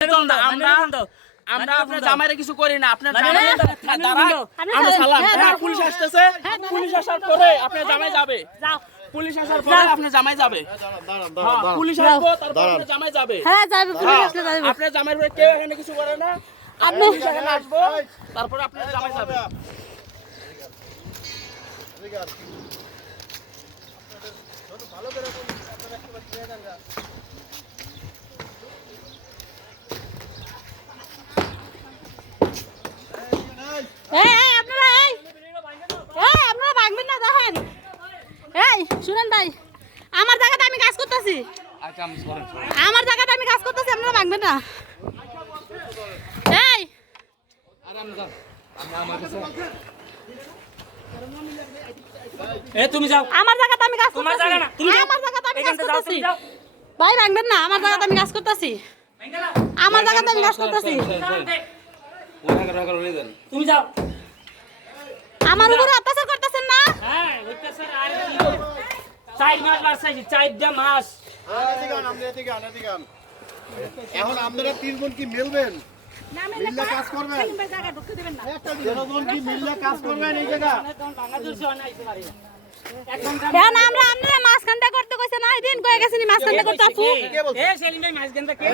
আমরা আপনার জামাইরে কিছু করি না। আপনার জামাই আমরা সালাম। পুলিশ আসতেছে, পুলিশ আসার পরে আপনার জামাই যাবে। পুলিশ আসার পরে আপনার জামাই যাবে। পুলিশ আসবে, তারপর আপনার জামাই যাবে। হ্যাঁ যাবে, পুলিশ আসলে যাবে। আপনার জামাইয়ের উপরে কেউ এখানে কিছু করে না। আপনি এখানে আসবো, তারপর আপনার জামাই যাবে। ভালো করে আপনারা একবার দিয়ে দেন। আপনারা ভাঙবেন না, দেখেন। এই শুনেন ভাই, আমার জায়গাতে আমি কাজ করতেছি, আমার জায়গাতে আমি কাজ করতেছি, আপনারা ভাঙবেন না। এই তুমি যাও, আমার জায়গাতে আমি কাজ তোমার করতেছি, জায়গা না, তুমি যাও। আমার জায়গাতে আমি কাজ এখান থেকে যাও, করতেছি। তুমি যাও। ভাই ভাঙবেন না, আমার জায়গাতে আমি কাজ করতেছি, আমার জায়গাতে আমি কাজ করতেছি। তুমি যাও। আমার উপরে অত্যাচার করতেছেন না। হ্যাঁ হইতাছে আর কি 4 মাস বাড়ছে, 4 মাস। এখন আপনারা 3 জন কি মিলবেন? মিললে কাজ করবেন? কি মিললে কাজ করবেন এই জায়গা? আমরা আপনারা মাঝখানটা করতে কইছে না, দিন কয়ে গেছেন মাঝখানটা করতে আপু। এ সেলিম ভাই মাঝখানটা